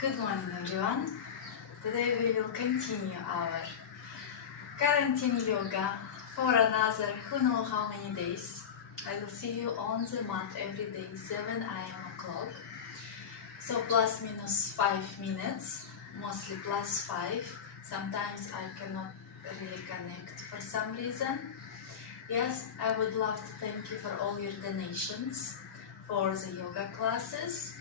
Good morning everyone. Today we will continue our quarantine yoga for another who knows how many days. I will see you on the mat every day 7 a.m. So plus minus 5 minutes, mostly plus 5. Sometimes I cannot really connect for some reason. Yes, I would love to thank you for all your donations for the yoga classes.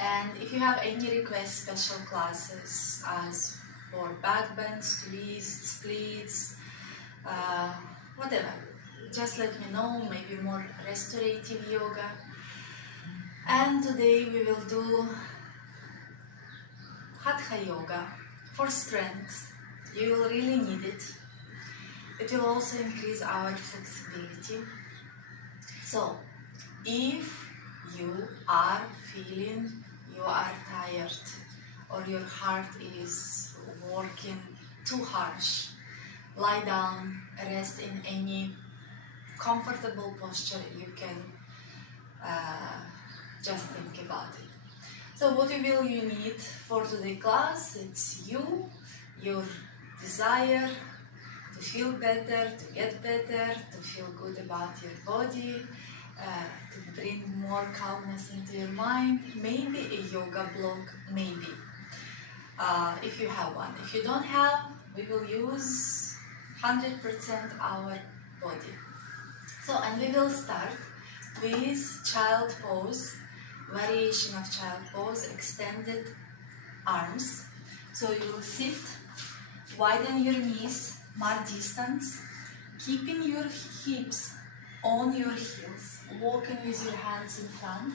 And if you have any requests, special classes as for back bends, twists, splits, whatever, just let me know, maybe more restorative yoga. And today we will do Hatha Yoga for strength. You will really need it. It will also increase our flexibility. So, if you are feeling you are tired or your heart is working too harsh, lie down, rest in any comfortable posture you can just think about it. So what will you need for today's class? It's you, your desire to feel better, to get better, to feel good about your body, to bring more calmness into your mind, maybe a yoga block, maybe, if you have one. If you don't have, we will use 100% our body. So, and we will start with child pose, variation of child pose, extended arms. So you will sit, widen your knees, mark distance, keeping your hips on your heels, walking with your hands in front,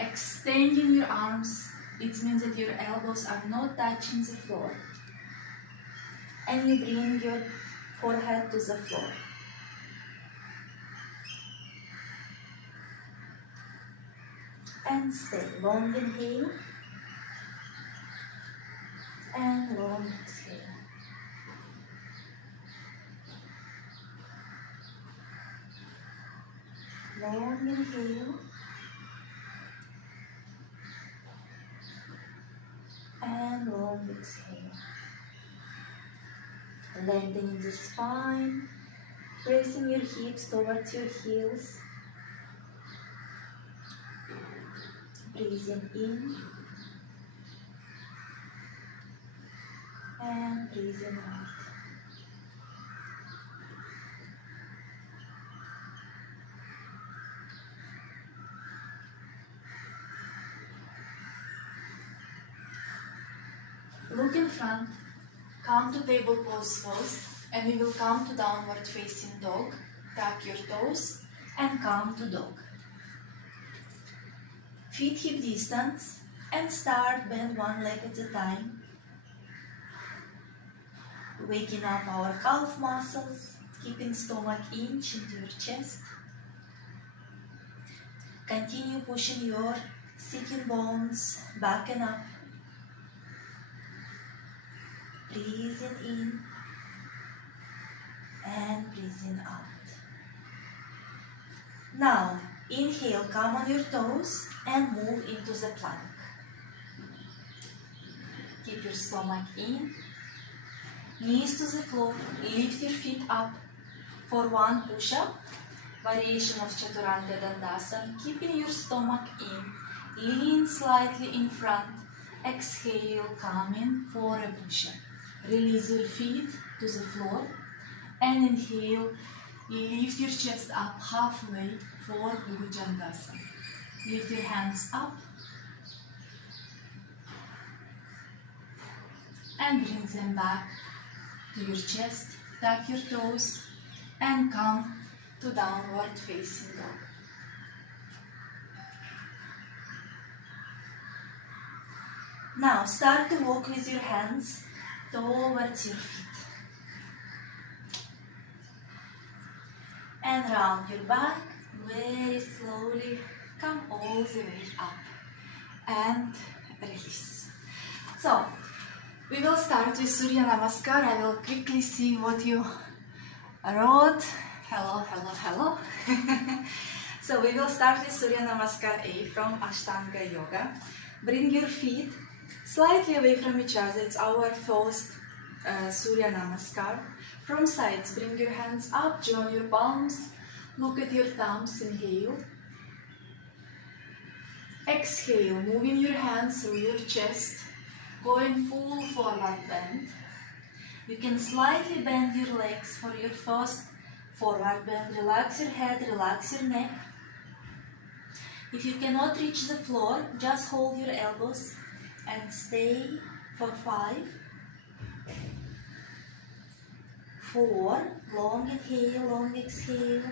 extending your arms. It means that your elbows are not touching the floor, and you bring your forehead to the floor. And stay. Long inhale and long exhale. Long inhale and long exhale. Lengthening the spine, pressing your hips towards your heels. Breathing in and breathing out. Look in front, come to table pose first, and we will come to downward facing dog. Tap your toes and come to dog. Feet hip distance and start bend one leg at a time. Waking up our calf muscles, keeping stomach inch into your chest. Continue pushing your sitting bones back and up. Breathing in and breathing out. Now, inhale, come on your toes and move into the plank. Keep your stomach in, knees to the floor, lift your feet up for one push-up, variation of Chaturanga Dandasana, keeping your stomach in, lean slightly in front, exhale, come in for a push-up. Release your feet to the floor and inhale, lift your chest up halfway for Bhujangasana. Lift your hands up and bring them back to your chest. Tap your toes and come to downward facing dog. Now start to walk with your hands towards your feet. And round your back, very slowly, come all the way up and release. So, we will start with Surya Namaskar. I will quickly see what you wrote. Hello, hello, hello. So we will start with Surya Namaskar A from Ashtanga Yoga. Bring your feet slightly away from each other. It's our first Surya Namaskar. From sides, bring your hands up, join your palms, look at your thumbs, inhale. Exhale, moving your hands through your chest, going full forward bend. You can slightly bend your legs for your first forward bend. Relax your head, relax your neck. If you cannot reach the floor, just hold your elbows and stay for 5, 4, long inhale, long exhale,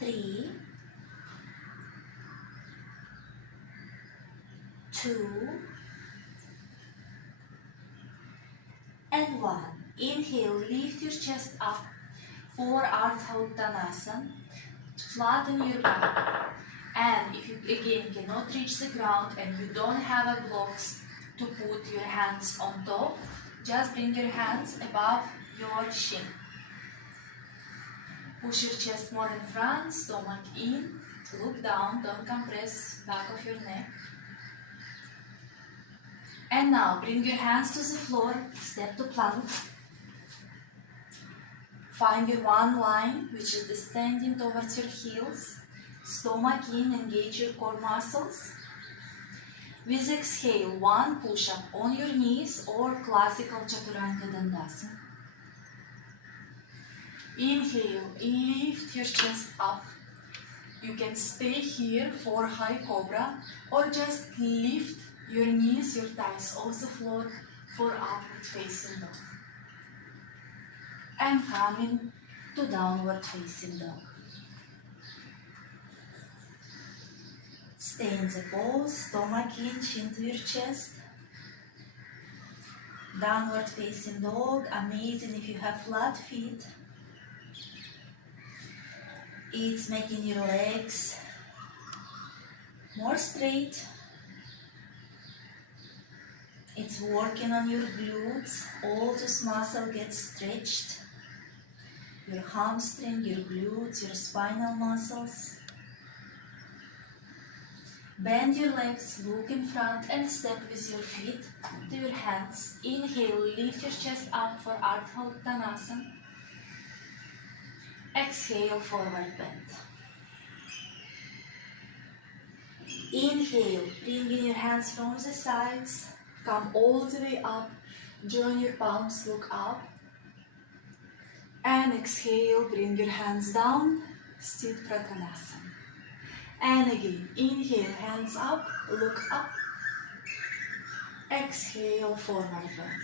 3, 2, and 1. Inhale, lift your chest up for Hatha Yoga. Flatten your back. And if you again cannot reach the ground and you don't have a blocks to put your hands on top, just bring your hands above your shin. Push your chest more in front, stomach in, look down, don't compress back of your neck. And now bring your hands to the floor, step to plank. Find your one line, which is descending towards your heels. Stomach in, engage your core muscles. With exhale, 1 push-up on your knees or classical Chaturanga Dandasana. Inhale, lift your chest up. You can stay here for high cobra or just lift your knees, your thighs off the floor for upward facing dog. And coming to downward facing dog. Stay in the pose, stomach in, chin to your chest. Downward facing dog, amazing if you have flat feet. It's making your legs more straight. It's working on your glutes. All those muscles get stretched. Your hamstring, your glutes, your spinal muscles. Bend your legs, look in front and step with your feet to your hands. Inhale, lift your chest up for Hatha Yoga. Exhale, forward bend. Inhale, bring in your hands from the sides. Come all the way up. Join your palms, look up. And exhale, bring your hands down. Sit Pratanasana. And again, inhale, hands up, look up. Exhale, forward bend.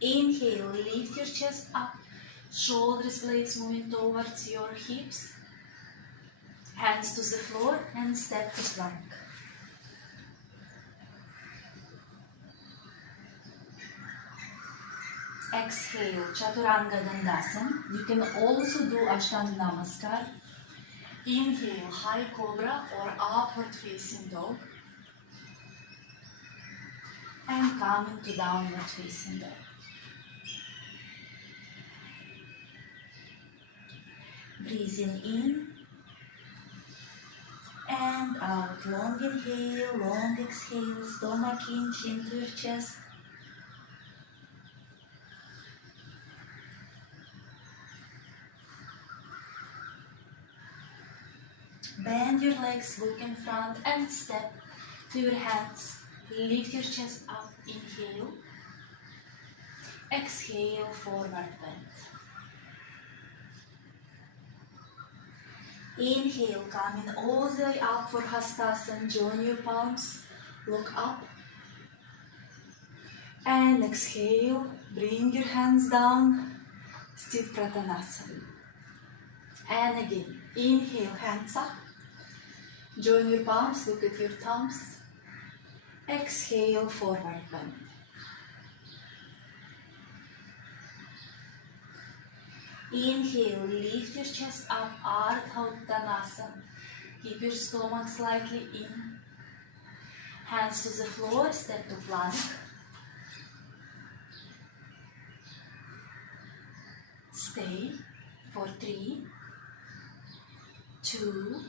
Inhale, lift your chest up. Shoulders, blades moving towards your hips. Hands to the floor and step to plank. Exhale, Chaturanga Dandasana. You can also do Ashtanga Namaskar. Inhale, high cobra or upward facing dog. And come into downward facing dog. Breathing in and out. Long inhale, long exhale, stomach in, chin to your chest. Bend your legs, look in front and step to your hands. Lift your chest up, inhale. Exhale, forward bend. Inhale, coming all the way up for Hastasana. Join your palms, look up. And exhale, bring your hands down, sit Pratanasana. And again, inhale, hands up. Join your palms, look at your thumbs. Exhale, forward bend. Inhale, lift your chest up, Hatha Yoga. Keep your stomach slightly in. Hands to the floor, step to plank. Stay for 3, 2,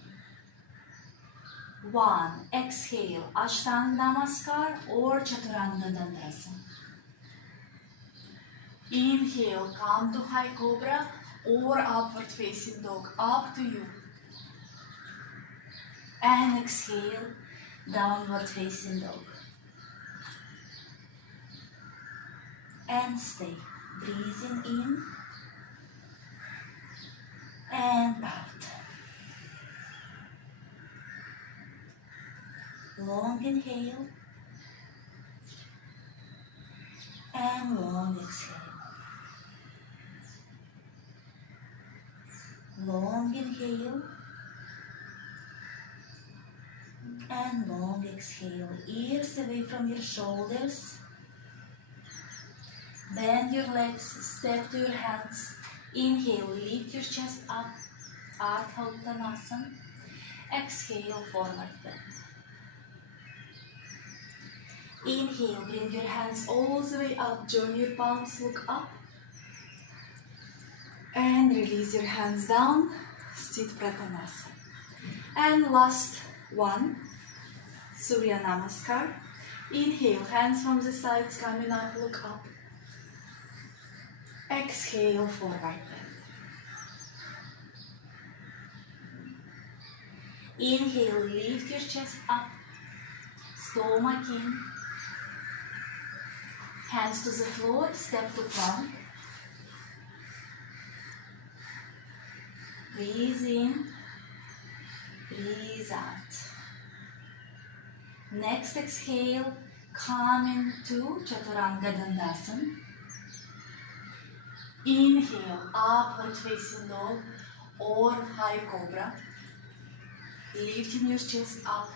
1. Exhale, Ashtanga Namaskar or Chaturanga Dandrasana. Inhale, come to High Cobra or Upward Facing Dog, up to you. And exhale, Downward Facing Dog. And stay, breathing in and out. Long inhale and long exhale. Long inhale and long exhale. Ears away from your shoulders. Bend your legs, step to your hands. Inhale, lift your chest up, Hatha Uttanasana. Exhale, forward bend. Inhale, bring your hands all the way up, join your palms, look up. And release your hands down, Sthita Pratanasana. And last one, Surya Namaskar. Inhale, hands from the sides coming up, look up. Exhale, forward bend. Inhale, lift your chest up, stomach in. Hands to the floor, step to plank. Breathe in, breathe out. Next exhale, come into Chaturanga Dandasana. Inhale, Upward Facing Dog or High Cobra. Lifting your chest up.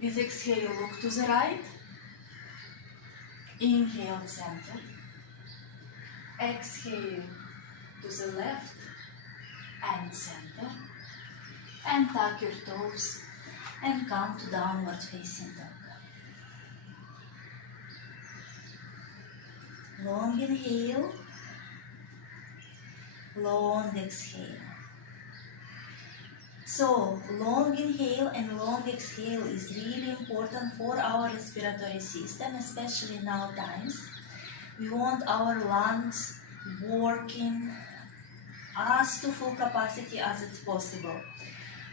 With exhale, look to the right. Inhale, center. Exhale to the left and center. And tuck your toes and come to Downward Facing Dog. Long inhale, long exhale. So, long inhale and long exhale is really important for our respiratory system, especially now times. We want our lungs working as to full capacity as it's possible.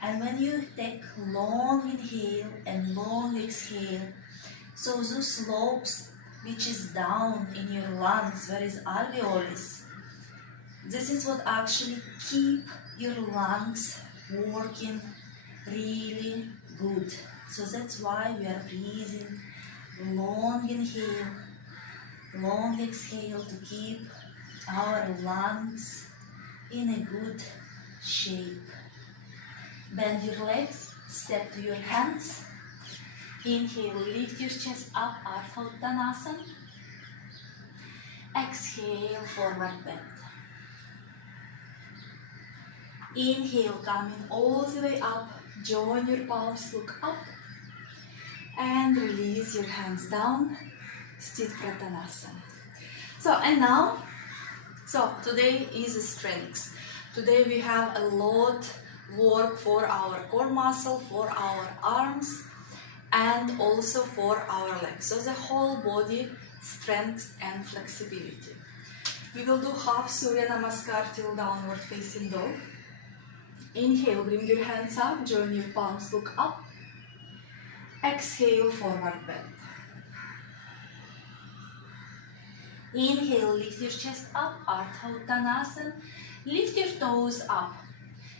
And when you take long inhale and long exhale, so those lobes which is down in your lungs, where is alveolus, this is what actually keep your lungs working really good. So that's why we are breathing long inhale, long exhale to keep our lungs in a good shape. Bend your legs, step to your hands. Inhale, lift your chest up, Hatha Uttanasana. Exhale, forward bend. Inhale, coming all the way up, join your palms, look up. And release your hands down, Sthita Pratanasana. So, and now, today is strength. Today we have a lot work for our core muscle, for our arms, and also for our legs. So the whole body strength and flexibility. We will do half Surya Namaskar till Downward Facing Dog. Inhale, bring your hands up, join your palms, look up. Exhale, forward bend. Inhale, lift your chest up, Hatha Uttanasana. Lift your toes up.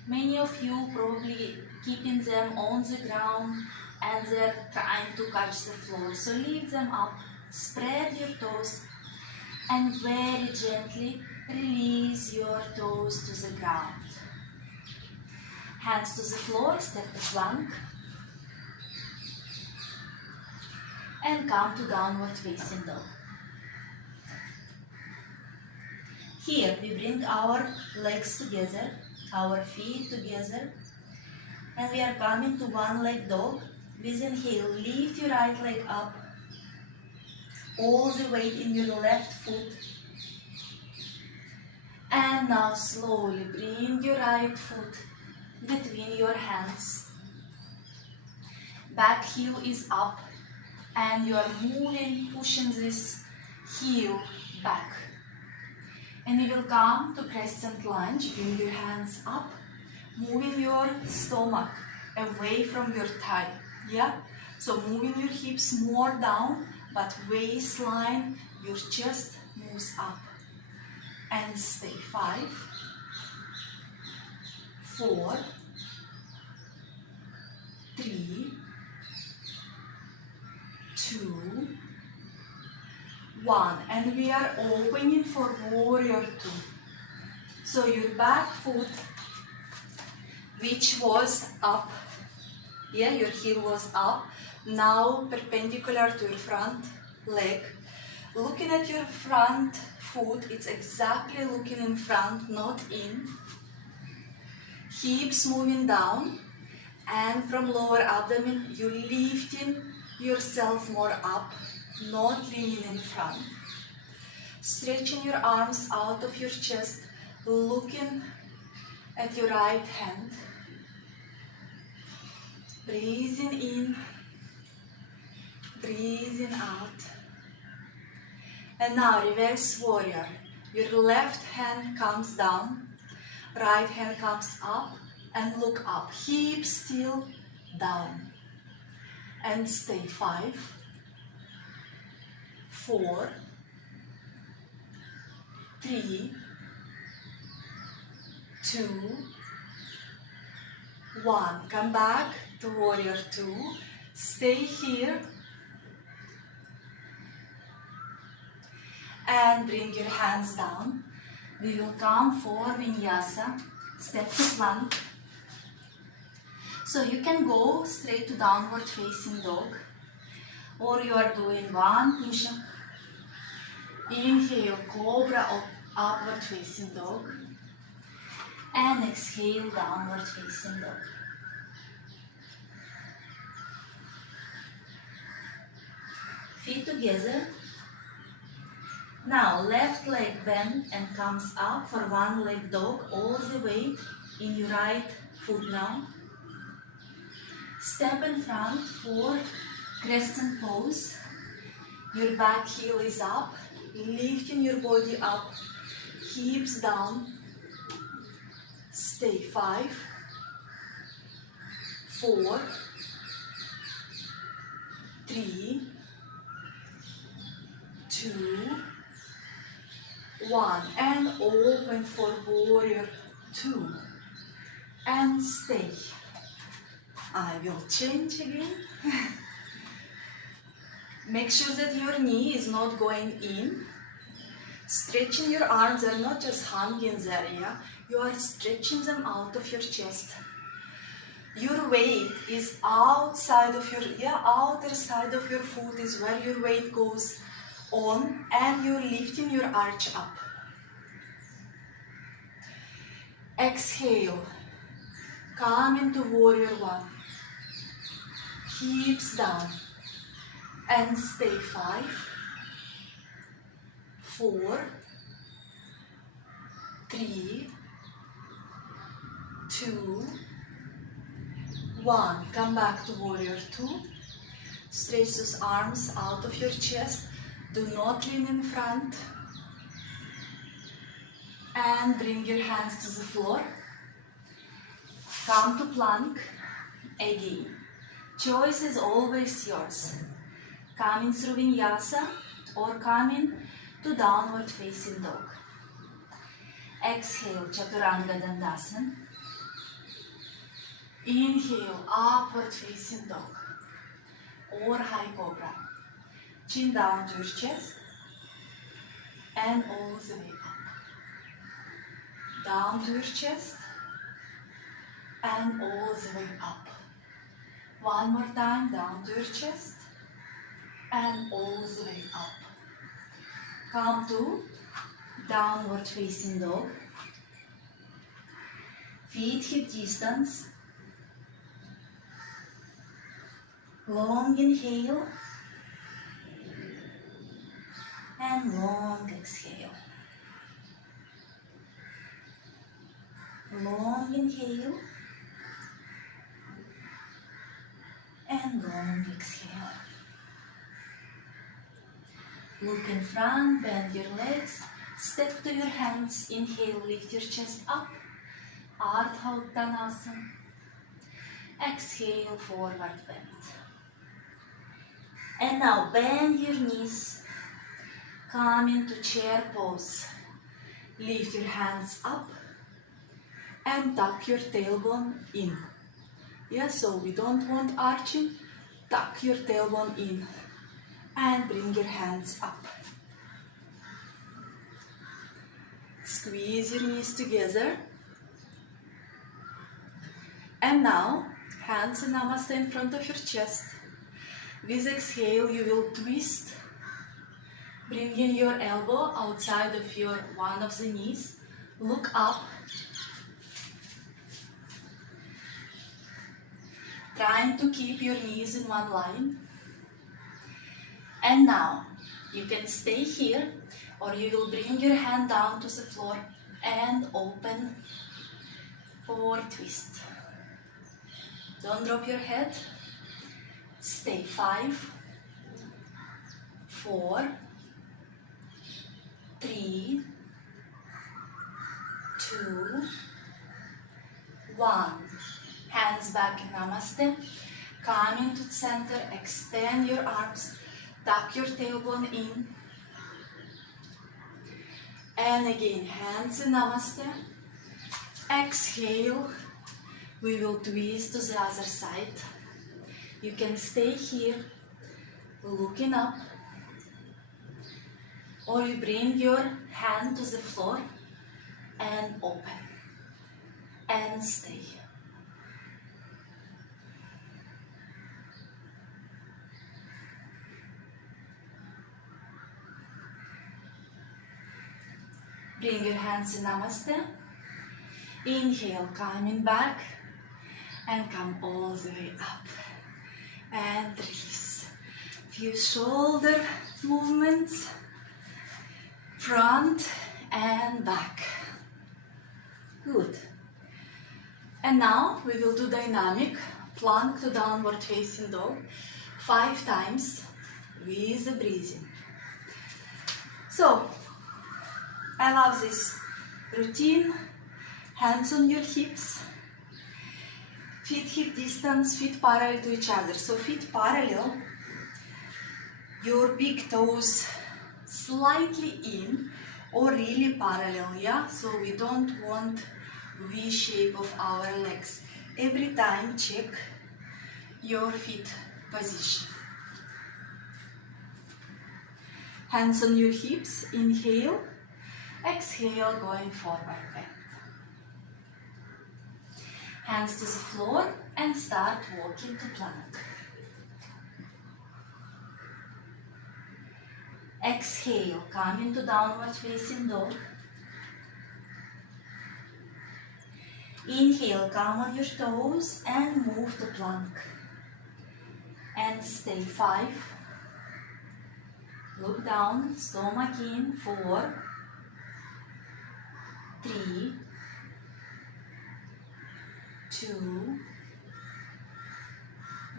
Many of you probably keeping them on the ground and they're trying to catch the floor. So lift them up, spread your toes, and very gently release your toes to the ground. Hands to the floor, step to plank. And come to Downward Facing Dog. Here we bring our legs together, our feet together, and we are coming to one leg dog. With inhale, lift your right leg up, all the weight in your left foot. And now slowly bring your right foot between your hands. Back heel is up and you are moving, pushing this heel back. And you will come to crescent lunge, bring your hands up, moving your stomach away from your thigh. Yeah? So moving your hips more down, but waistline, your chest moves up. And stay. 5, 4, 3, 2, 1. And we are opening for warrior 2. So your back foot, which was up, yeah, your heel was up, now perpendicular to your front leg. Looking at your front foot, it's exactly looking in front, not in. Hips moving down, and from lower abdomen, you're lifting yourself more up, not leaning in front. Stretching your arms out of your chest, looking at your right hand. Breathing in, breathing out. And now reverse warrior. Your left hand comes down, right hand comes up, and look up. Hips still down. And stay. 5, 4, 3, 2, 1. Come back to warrior 2. Stay here. And bring your hands down. We will come for vinyasa, step to plank. So you can go straight to downward facing dog, or you are doing one push-up. Inhale, cobra, upward facing dog, and exhale, downward facing dog. Feet together. Now left leg bend and comes up for one leg dog, all the weight in your right foot now. Step in front for crescent pose. Your back heel is up, lifting your body up, hips down. Stay. 5, 4, 3, 2, 1. And open for warrior 2. And stay. I will change again. Make sure that your knee is not going in. Stretching your arms are not just hanging there, yeah? You are stretching them out of your chest. Your weight is outside of your, outer side of your foot is where your weight goes on, and you're lifting your arch up. Exhale. Come into warrior 1. Hips down. And stay. 5, 4, 3, 2, 1. Come back to warrior 2. Stretch those arms out of your chest. Do not lean in front. And bring your hands to the floor. Come to plank again. Choice is always yours. Coming through vinyasa or coming to downward facing dog. Exhale, chaturanga dandasana. Inhale, upward facing dog or high cobra. Chin down to your chest and all the way up. Down to your chest and all the way up. One more time, down to your chest and all the way up. Come to downward facing dog. Feet hip distance. Long inhale and long exhale. Long inhale and long exhale. Look in front, bend your legs, step to your hands, inhale, lift your chest up, Ardha Uttanasana. Exhale, forward bend. And now bend your knees, come into chair pose. Lift your hands up and tuck your tailbone in. Yeah, so we don't want arching, tuck your tailbone in and bring your hands up. Squeeze your knees together. And now, hands in Namaste in front of your chest. With exhale, you will twist, bringing your elbow outside of your one of the knees. Look up. Trying to keep your knees in one line. And now, you can stay here, or you will bring your hand down to the floor and open forward twist. Don't drop your head. Stay 5, 4, 3, 2, 1. Hands back in Namaste. Come into the center. Extend your arms. Tuck your tailbone in. And again, hands in Namaste. Exhale. We will twist to the other side. You can stay here, looking up. Or you bring your hand to the floor and open. And stay. Bring your hands in Namaste. Inhale, coming back. And come all the way up. And release. Few shoulder movements. Front and back. Good. And now we will do dynamic plank to downward facing dog 5 times with the breathing. So, I love this routine. Hands on your hips. Feet hip distance, feet parallel to each other. So feet parallel, your big toes slightly in or really parallel, yeah? So we don't want V shape of our legs. Every time check your feet position. Hands on your hips, inhale, exhale, going forward bend. Hands to the floor and start walking to plank. Exhale, come into downward facing dog. Inhale, come on your toes and move to plank. And stay 5. Look down, stomach in, 4, 3, 2,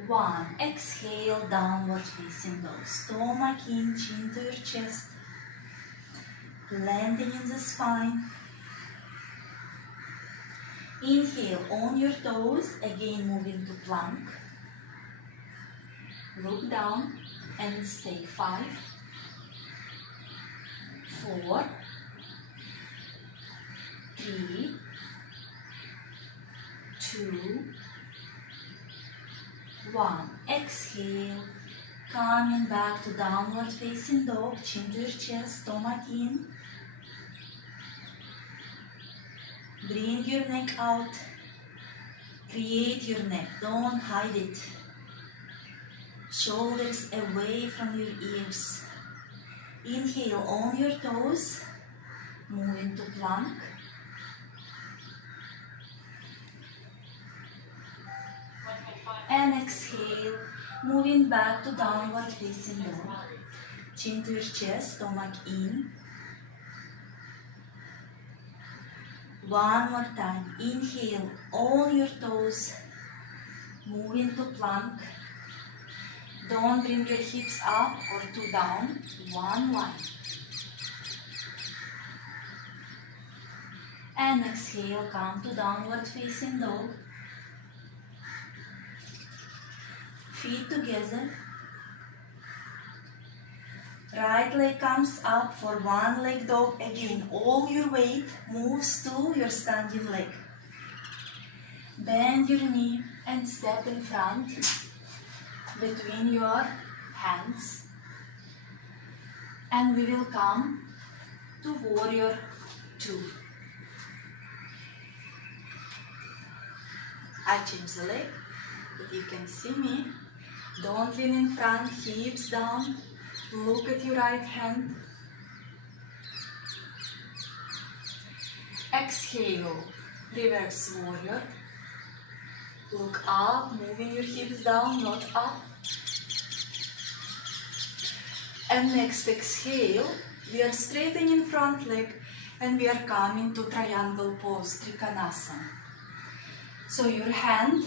1. Exhale, downward facing dog. Stomach in, chin to your chest. Landing in the spine. Inhale on your toes, again moving to plank. Look down and stay 5, 4, 3, 2, 1. Exhale, coming back to downward facing dog, chin to your chest, stomach in. Bring your neck out, create your neck, don't hide it. Shoulders away from your ears. Inhale on your toes, move into plank. And exhale, moving back to downward facing dog. Chin to your chest, stomach in. One more time. Inhale on your toes, move into plank. Don't bring your hips up or two down. One line. And exhale, come to downward facing dog. Feet together. Right leg comes up for one leg dog. Again, all your weight moves to your standing leg. Bend your knee and step in front between your hands. And we will come to warrior 2. I change the leg, but you can see me. Don't lean in front, hips down. Look at your right hand. Exhale, reverse warrior. Look up, moving your hips down, not up. And next exhale, we are straightening front leg and we are coming to triangle pose, Trikonasana. So your hand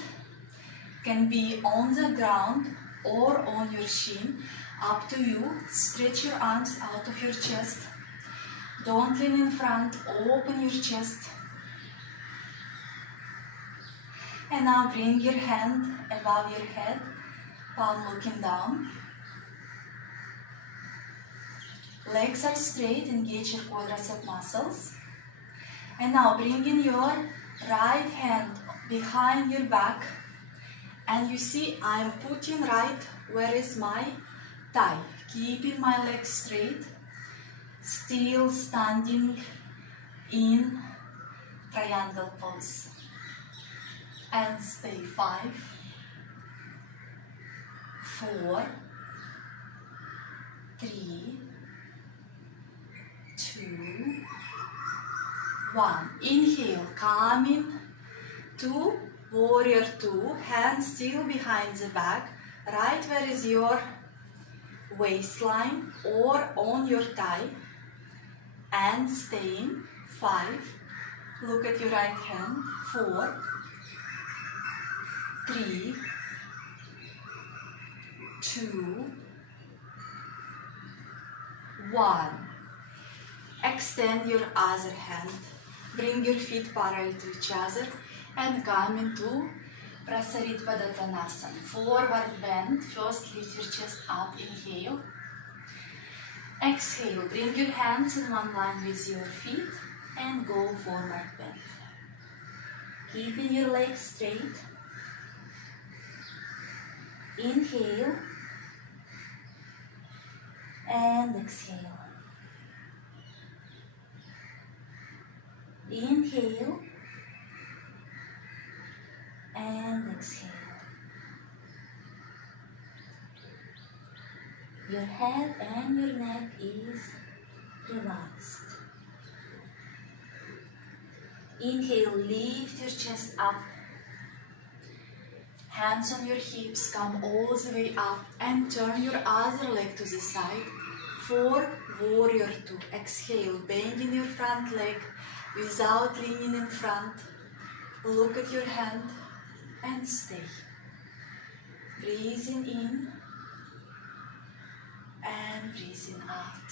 can be on the ground or on your shin, up to you. Stretch your arms out of your chest. Don't lean in front, open your chest. And now bring your hand above your head, palm looking down. Legs are straight, engage your quadricep muscles. And now bring in your right hand behind your back. And you see I am putting right where is my thigh. Keeping my legs straight. Still standing in triangle pose. And stay 5, 4, 3, 2, 1. Inhale, coming to warrior 2. Hands still behind the back. Right where is your waistline or on your thigh. And staying 5. Look at your right hand. 4, 3, 2, 1. Extend your other hand. Bring your feet parallel to each other and come into Prasaritpadottanasana. Forward bend. First lift your chest up. Inhale. Exhale. Bring your hands in one line with your feet and go forward bend. Keeping your legs straight. Inhale and exhale. Inhale and exhale. Your head and your neck is relaxed. Inhale, lift your chest up. Hands on your hips, come all the way up and turn your other leg to the side for warrior 2. Exhale, bending your front leg without leaning in front. Look at your hand and stay. Breathing in and breathing out.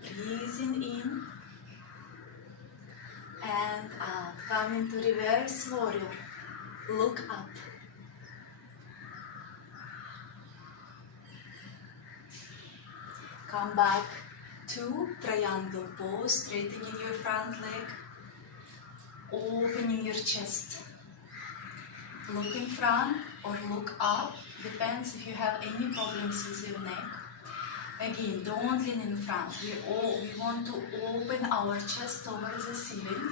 Breathing in and out. Coming to reverse warrior. Look up. Come back to triangle pose, straightening your front leg, opening your chest. Look in front or look up, depends if you have any problems with your neck. Again, don't lean in front. We want to open our chest over the ceiling.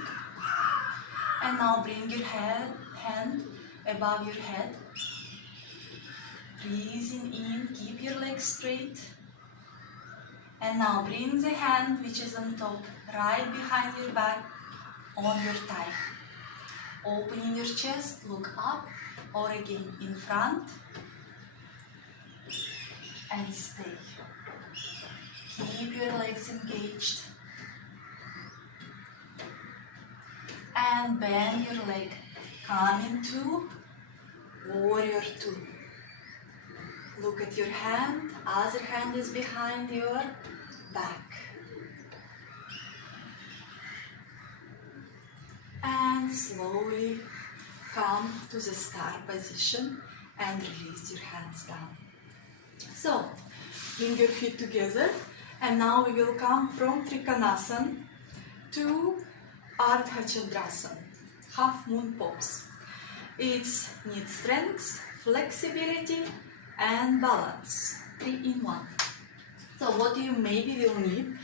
And now bring your hand above your head. Breathing in, keep your legs straight. And now bring the hand which is on top, right behind your back, on your thigh. Opening your chest, look up, or again in front. And stay. Keep your legs engaged. And bend your leg. Come into warrior 2. Look at your hand, other hand is behind your back. And slowly come to the star position and release your hands down. So, bring your feet together, and now we will come from Trikonasana to Ardha Chandrasana, half moon pose. It needs strength, flexibility and balance, 3 in 1. So what you maybe will need?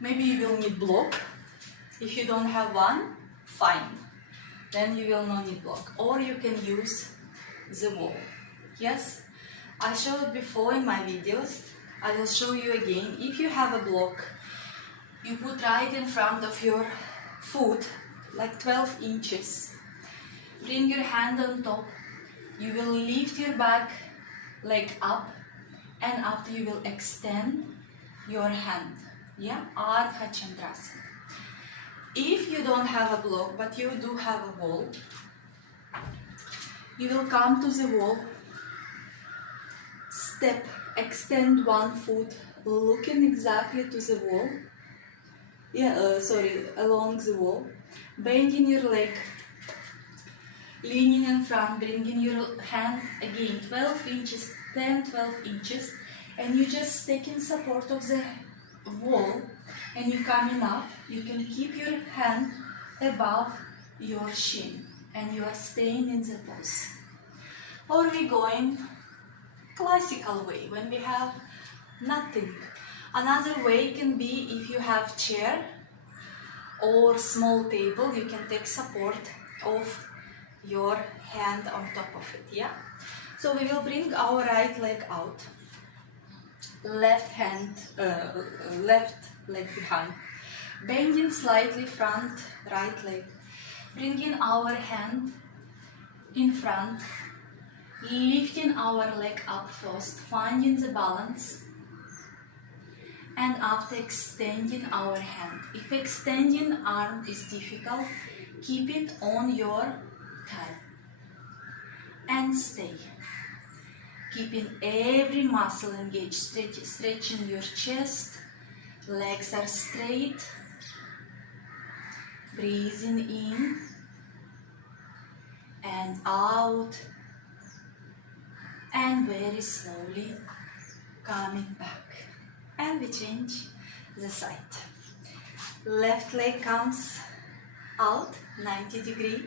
Maybe you will need block. If you don't have one, fine. Then you will not need block. Or you can use the wall. Yes? I showed before in my videos. I will show you again. If you have a block, you put right in front of your foot, like 12 inches. Bring your hand on top. You will lift your back leg up, and after you will extend your hand. Yeah, Ardha Chandrasana. If you don't have a block, but you do have a wall, you will come to the wall, step, extend one foot, looking exactly to the wall. Along the wall, bending your leg, leaning in front, bringing your hand again 12 inches, 10-12 inches, and you just take in support of the wall, and you coming up. You can keep your hand above your shin, and you are staying in the pose. Or we going classical way, when we have nothing. Another way can be if you have chair or small table, you can take support of your hand on top of it, yeah? So we will bring our right leg out, left leg behind, bending slightly front, right leg, bringing our hand in front, lifting our leg up first, finding the balance, and after extending our hand. If extending arm is difficult, keep it on your thigh and stay. Keeping every muscle engaged, stretching your chest, legs are straight, breathing in and out, and very slowly coming back. And we change the side. Left leg comes out, 90 degrees.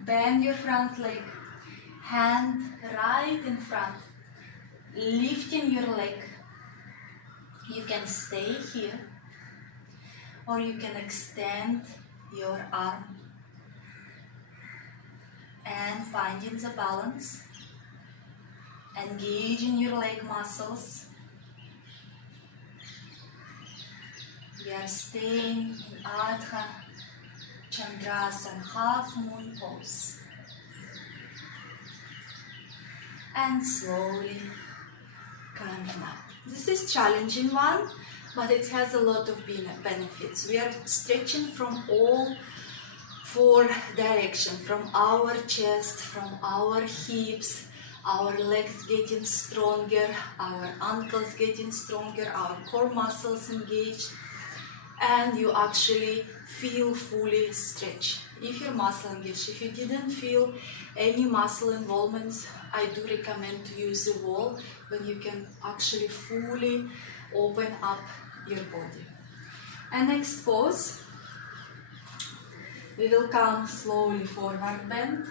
Bend your front leg, hand right in front, lifting your leg. You can stay here, or you can extend your arm and finding the balance, engaging your leg muscles. We are staying in Ardha Chandrasana, half moon pose. And slowly coming up. This is challenging one, but it has a lot of benefits. We are stretching from all 4 directions, from our chest, from our hips, our legs getting stronger, our ankles getting stronger, our core muscles engaged, and you actually feel fully stretched. If your muscle engaged, if you didn't feel any muscle involvements, I do recommend to use the wall when you can actually fully open up your body. And next pose, we will come slowly forward bend,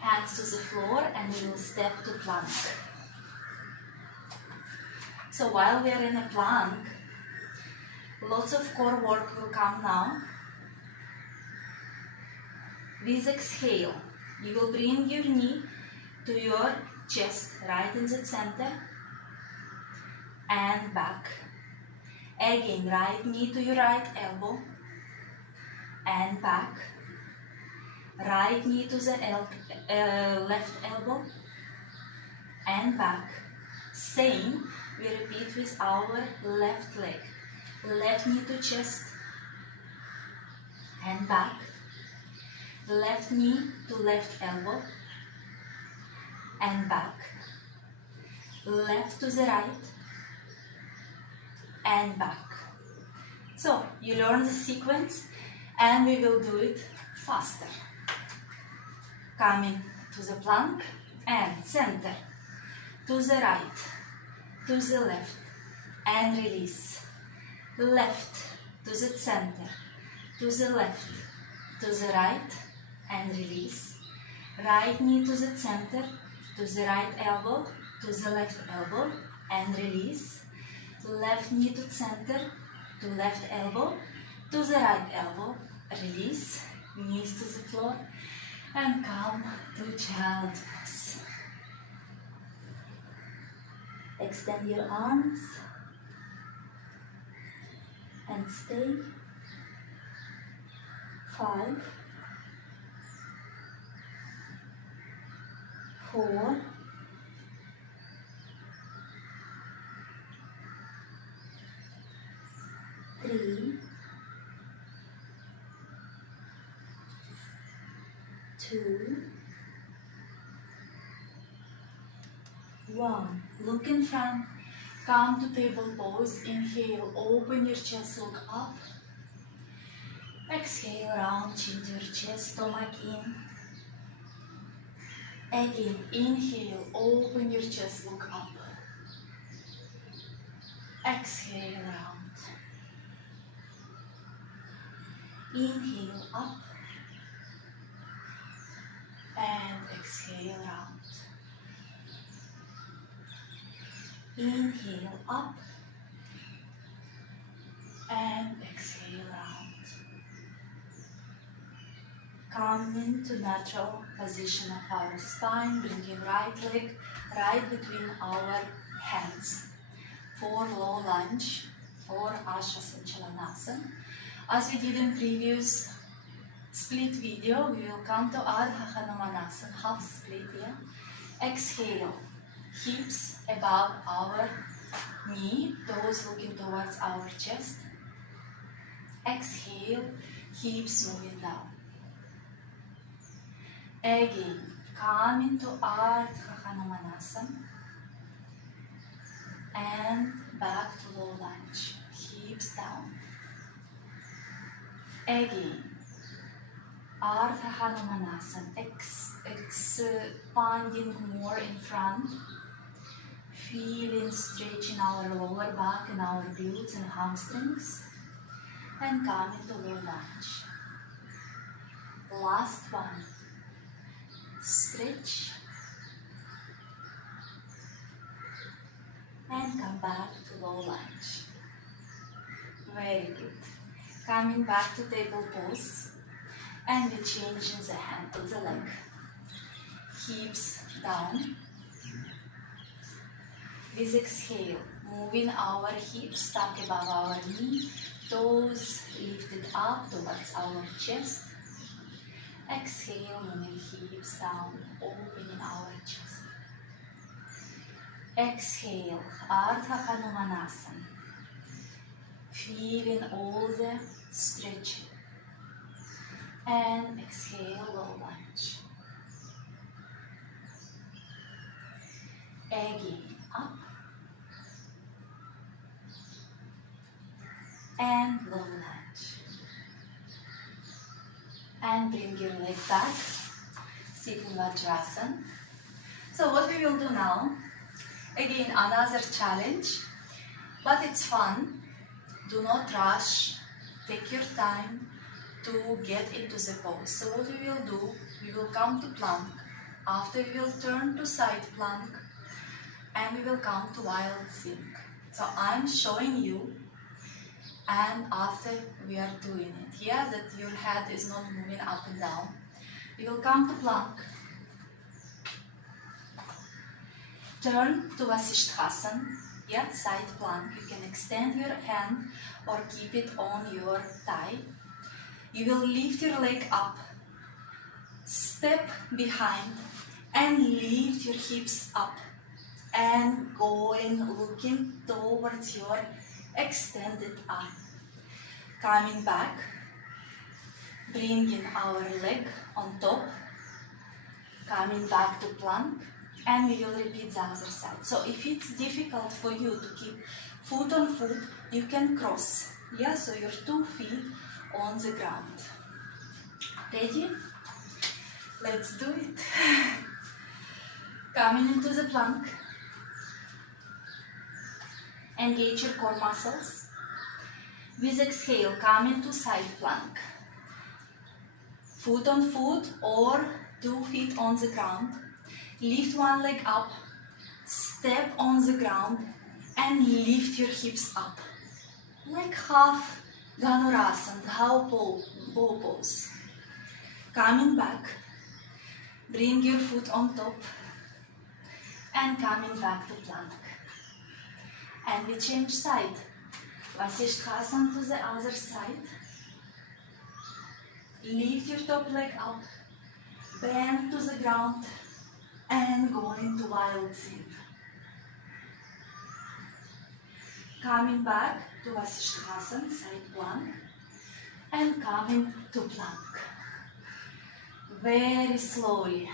hands to the floor, and we will step to plank. So while we are in a plank, lots of core work will come now. With exhale, you will bring your knee to your chest, right in the center, and back. Again, right knee to your right elbow, and back. Right knee to the left elbow, and back. Same, we repeat with our left leg. Left knee to chest, and back. Left knee to left elbow, and back. left to the right, and back. So you learn the sequence and we will do it faster. Coming to the plank and center, to the right, to the left, and release. Left to the center, to the left, to the right, and release. Right knee to the center, to the right elbow, to the left elbow, and release. Left knee to center, to left elbow, to the right elbow, release. Knees to the floor, and come to child's pose. Extend your arms and stay. 5, 4, 3, 2, 1. Look in front. Come to table pose. Inhale, open your chest, look up. Exhale, round chin to your chest, stomach in. Again, inhale, open your chest, look up. Exhale, round. Inhale, up. And exhale, round. Inhale, up. And exhale, round. Come into natural position of our spine, bringing right leg right between our hands for low lunge or Asha Sanchalanasana. As we did in previous split video, we will come to Ardha Hanumanasana, half split here. Exhale, hips above our knee, toes looking towards our chest. Exhale, hips moving down. Again, come into Ardha Hanumanasana and back to low lunge, hips down. Again, Ardha Hanumanasana, expanding more in front, feeling stretching our lower back and our glutes and hamstrings, and come into low lunge. Last one. Stretch and come back to low lunge. Very good. Coming back to table pose and we change the hand to the leg. Hips down. With exhale, moving our hips stuck above our knee, toes lifted up towards our chest. Exhale, moving hips down, opening our chest. Exhale, Ardha Hanumanasana. Feeling all the stretching. And exhale, low lunge. Again, up. And low lunge. And bring your leg back, sitting Vajrasana. So what we will do now, again another challenge, but it's fun. Do not rush, take your time to get into the pose. So what we will do, we will come to plank, after we will turn to side plank, and we will come to wild sink. So I'm showing you, and after we are doing it, yeah, that your head is not moving up and down. We will come to plank. Turn to Vasisthasana, yeah, side plank. You can extend your hand or keep it on your thigh. You will lift your leg up, step behind, and lift your hips up, and going, looking towards your extended arm. Coming back, bringing our leg on top, coming back to plank, And we will repeat the other side. So if it's difficult for you to keep foot on foot, you can cross. Yeah, so your 2 feet on the ground. Ready? Let's do it. Coming into the plank. Engage your core muscles. With exhale, come into side plank. Foot on foot or 2 feet on the ground. Lift one leg up, step on the ground and lift your hips up. Like half Dhanurasana, half bow pose. Coming back, bring your foot on top and coming back to plank. And we change side. Vasisthasana to the other side. Lift your top leg up, bend to the ground and go into wild thing. Coming back to Vasisthasana, side plank, and coming to plank. Very slowly,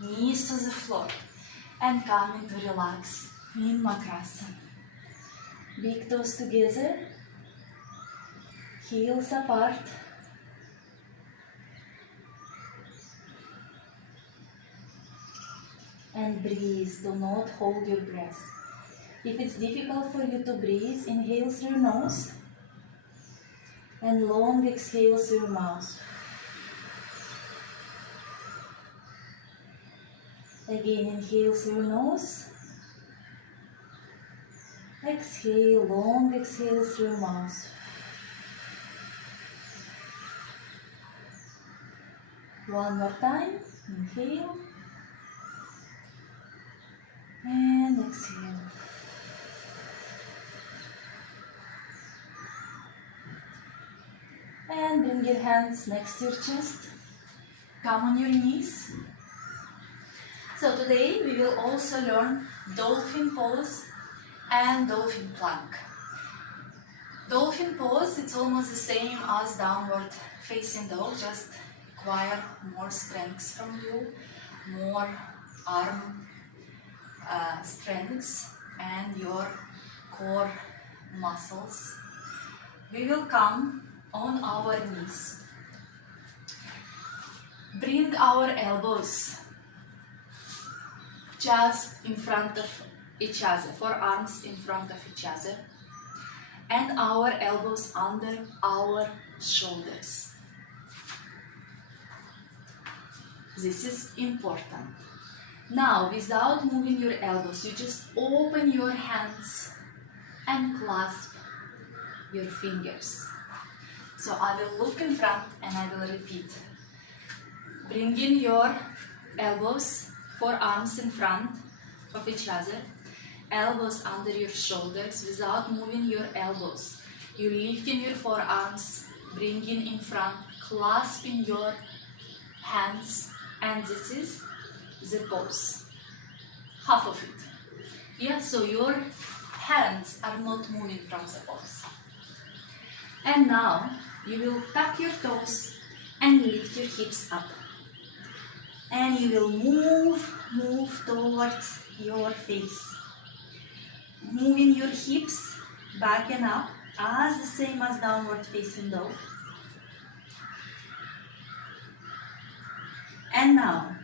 knees to the floor, and coming to relax in Makrasana. Big toes together, heels apart. And breathe, do not hold your breath. If it's difficult for you to breathe, inhale through your nose and long exhale through your mouth. Again, inhale through your nose, exhale, long exhale through your mouth. One more time, inhale. And exhale. And bring your hands next to your chest. Come on your knees. So today we will also learn dolphin pose and dolphin plank. Dolphin pose, it's almost the same as downward facing dog, just acquire more strength from you, more arm strengths and your core muscles. We will come on our knees. Bring our elbows just in front of each other, forearms in front of each other, and our elbows under our shoulders. This is important. Now, without moving your elbows, you just open your hands and clasp your fingers. So I will look in front and I will repeat. Bring in your elbows, forearms in front of each other, elbows under your shoulders without moving your elbows. You lift in your forearms, bringing in front, clasping your hands, and this is the pose, half of it. Yeah, so your hands are not moving from the pose. And now you will tuck your toes and lift your hips up. And you will move towards your face. Moving your hips back and up as the same as downward facing dog. And now,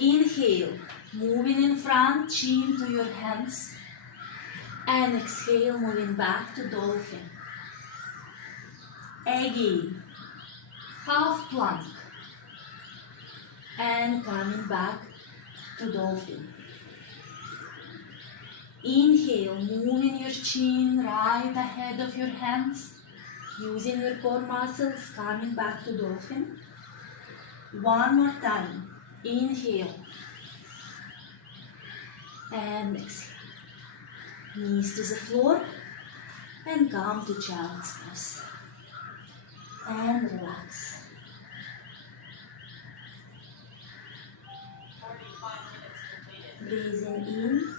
inhale, moving in front, chin to your hands. And exhale, moving back to dolphin. Again, half plank. And coming back to dolphin. Inhale, moving your chin right ahead of your hands. Using your core muscles, coming back to dolphin. One more time. Inhale. And exhale. Knees to the floor. And come to child's pose. And relax. Breathing in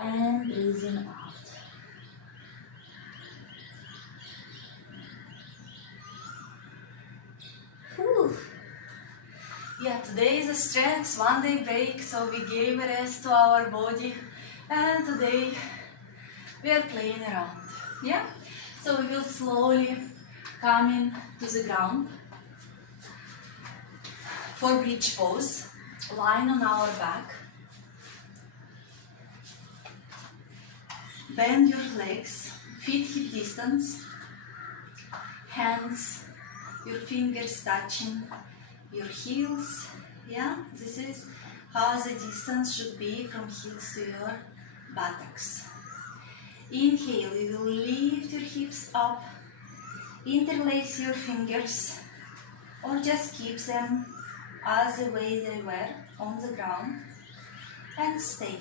and breathing out. Whew. Yeah, today is a strength, one day break, so we gave a rest to our body, and today we are playing around. Yeah? So we will slowly come in to the ground for bridge pose, lying on our back. Bend your legs, feet hip distance, hands, your fingers touching your heels. Yeah, this is how the distance should be from heels to your buttocks. Inhale, you will lift your hips up, interlace your fingers, or just keep them as the way they were on the ground, and stay.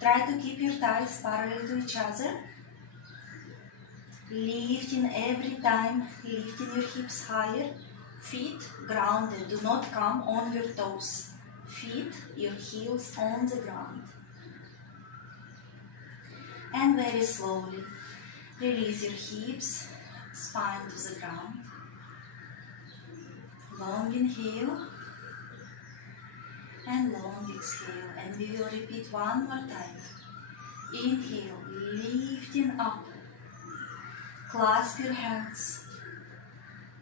Try to keep your thighs parallel to each other, lifting every time, lifting your hips higher, feet grounded, do not come on your toes, feet, your heels on the ground. And very slowly, release your hips, spine to the ground. Long inhale and long exhale, and we will repeat one more time. Inhale, lifting up, clasp your hands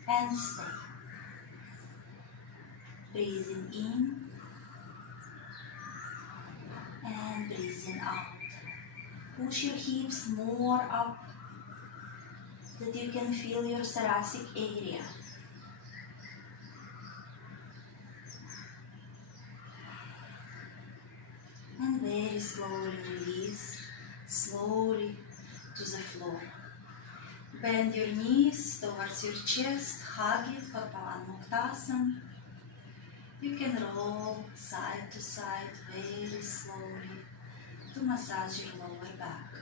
and stay. Breathing in and breathing out. Push your hips more up, that you can feel your thoracic area. And very slowly release, slowly to the floor. Bend your knees towards your chest, hug it for Pavanmuktasana. You can roll side to side very slowly to massage your lower back.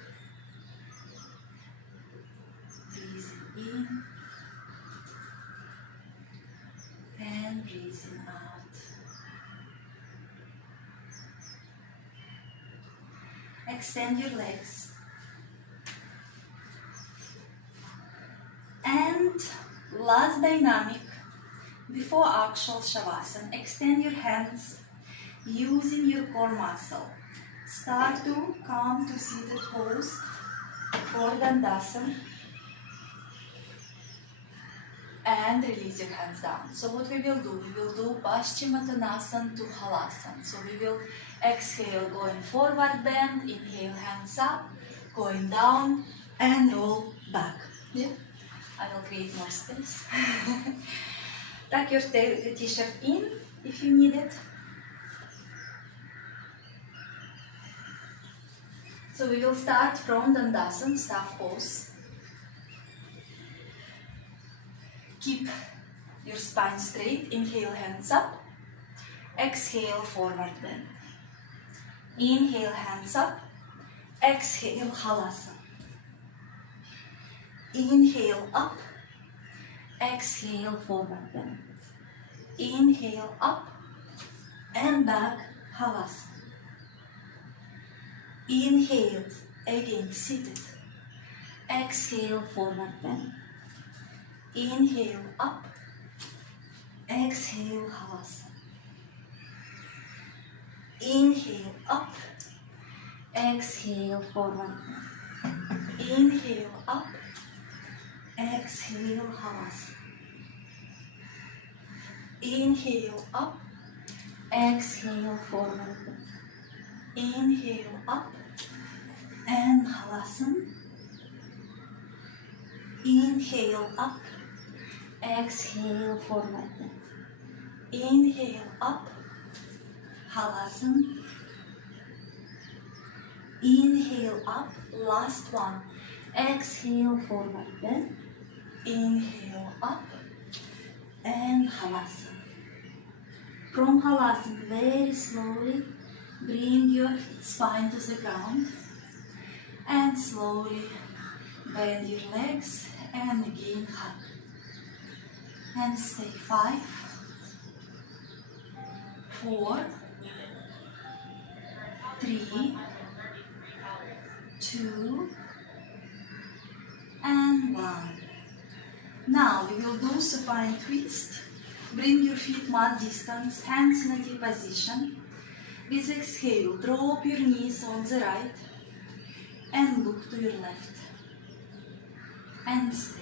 Breathing in and breathing out. Extend your legs. And last dynamic, before actual Shavasana, extend your hands using your core muscle. Start to come to seated pose for Dandasana and release your hands down. So what we will do Paschimottanasana to Halasana. So we will exhale, going forward bend, inhale, hands up, going down and roll back. Yeah? I will create more space. Tuck your t-shirt in if you need it. So we will start from Dandasana, staff pose. Keep your spine straight. Inhale, hands up. Exhale, forward bend. Inhale, hands up. Exhale, Halasana. Inhale, up. Exhale, forward bend. Inhale, up and back, Halasana. Inhale, again seated. Exhale, forward bend. Inhale, up. Exhale, Halasana. Inhale, up. Exhale, forward bend. Inhale, up. Exhale, Halasana. Inhale, up. Exhale, forward bend. Inhale, up and Halasana. Inhale, up. Exhale, forward bend. Inhale, up. Halasana. Inhale, up. Last one. Exhale, forward bend. Inhale, up and Halasana. From Halasana, very slowly bring your spine to the ground and slowly bend your legs and again hug. And stay 5, 4, 3, 2, and 1. Now we will do supine twist Bring your feet mat distance, hands in a T position. With exhale, drop your knees on the right and look to your left. And stay.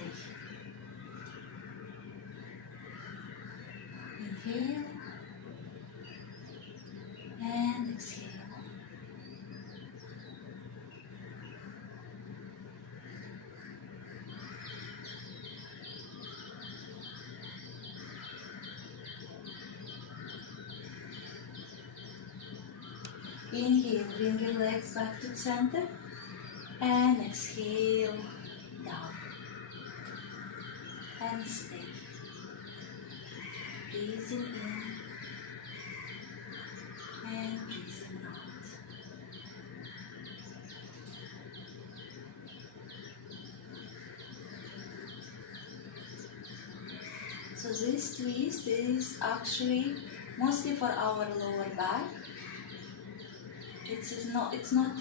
Inhale and exhale. Inhale, bring your legs back to center and exhale down and stay. Breathing in and breathing out. So this twist is actually mostly for our lower back. It's not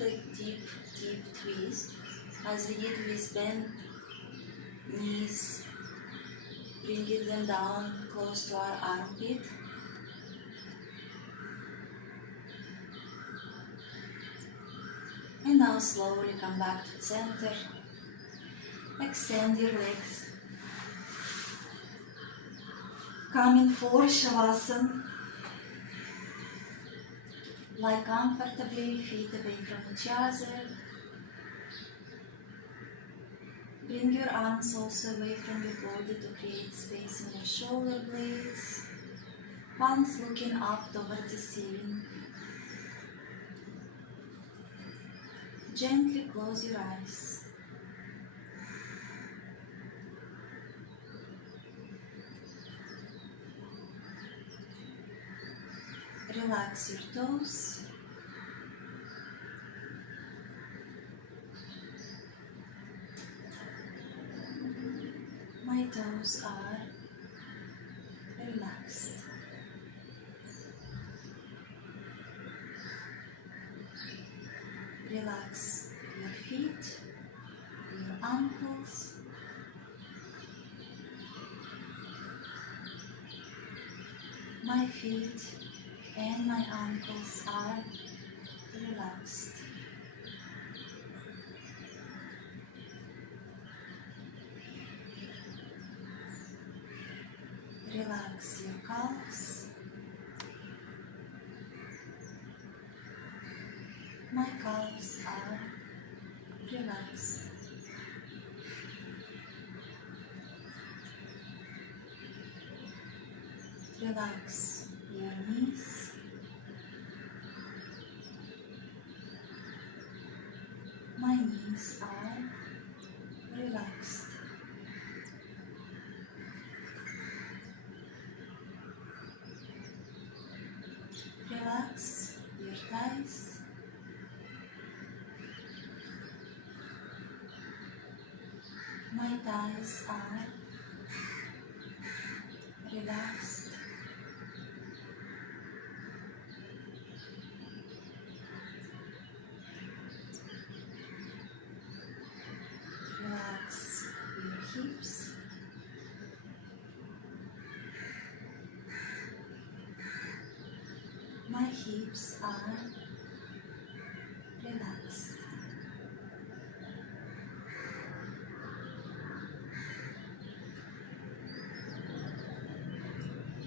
a deep twist as we did with bent knees, bringing them down close to our armpit. And now slowly come back to center. Extend your legs. Come in for Shavasana. Lie comfortably, feet away from each other. Bring your arms also away from your body to create space in your shoulder blades. Palms looking up towards the ceiling. Gently close your eyes. Relax your toes. My toes are relaxed. Relax your feet, your ankles. My feet and my ankles are relaxed. Relax your calves. My calves are relaxed. Relax your knees. My knees are relaxed. Relax your thighs. My thighs are relaxed. Relax your hips. My hips are relaxed.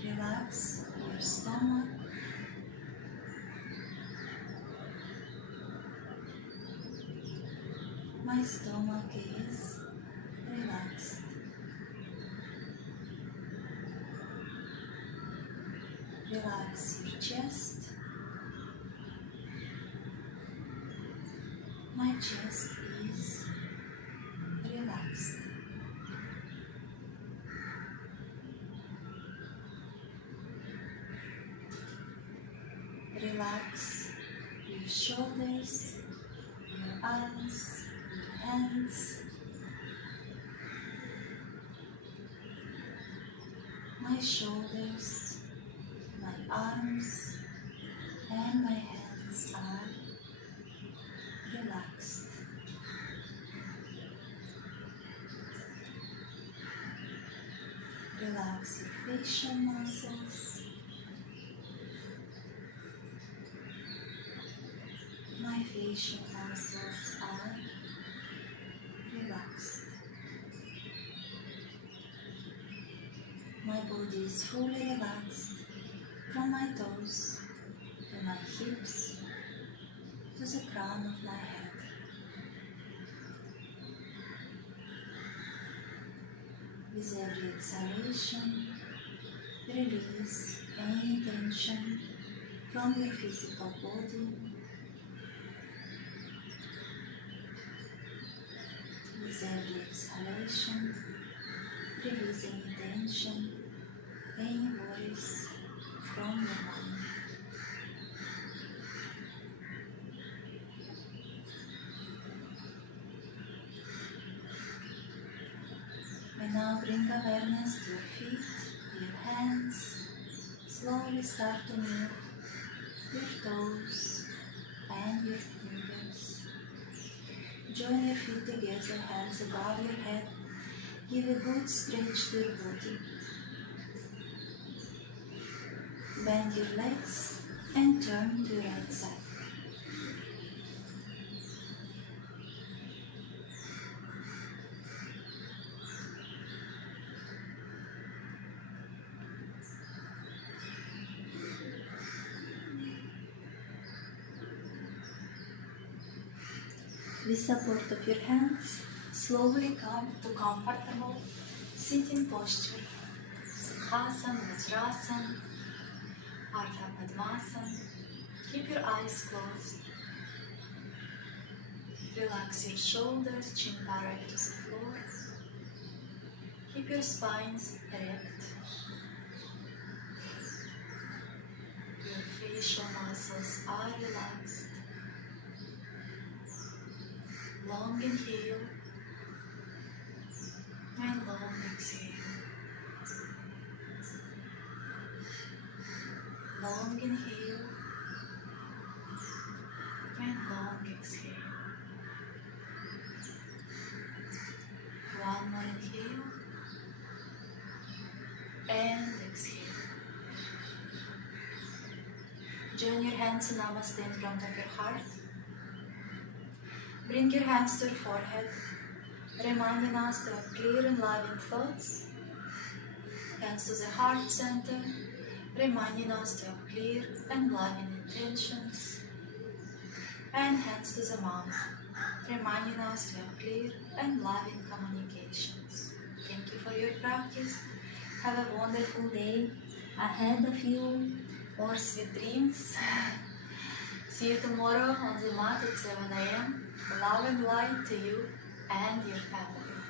Relax your stomach. My stomach is relaxed. Relax your chest. My chest is relaxed. Relax your shoulders, your arms, your hands. My shoulders, my arms, and my hands are relaxed. Relax relax your facial muscles. My facial muscles are relaxed. My body is fully relaxed from my toes to my hips to the crown of my head. With every exhalation, release any tension from your physical body. With every exhalation, release any tension, any worries from your mind. And now bring awareness to your feet, your hands. Slowly start to move your toes and your fingers. Join your feet together, hands above your head. Give a good stretch to your body. Bend your legs and turn to your right side. With support of your hands, slowly come to comfortable sitting posture. Siddhasana, Vajrasana, Ardha Padmasana. Keep your eyes closed. Relax your shoulders, chin parallel to the floor. Keep your spines erect. Your facial muscles are relaxed. Long inhale and long exhale. Long inhale and long exhale. One more inhale and exhale. Join your hands in Namaste in front of your heart. Bring your hands to your forehead, reminding us to have clear and loving thoughts. Hands to the heart center, reminding us to have clear and loving intentions. And hands to the mouth, reminding us to have clear and loving communications. Thank you for your practice. Have a wonderful day ahead of you, or sweet dreams. See you tomorrow on the mat at 7 a.m. Love and light to you and your family.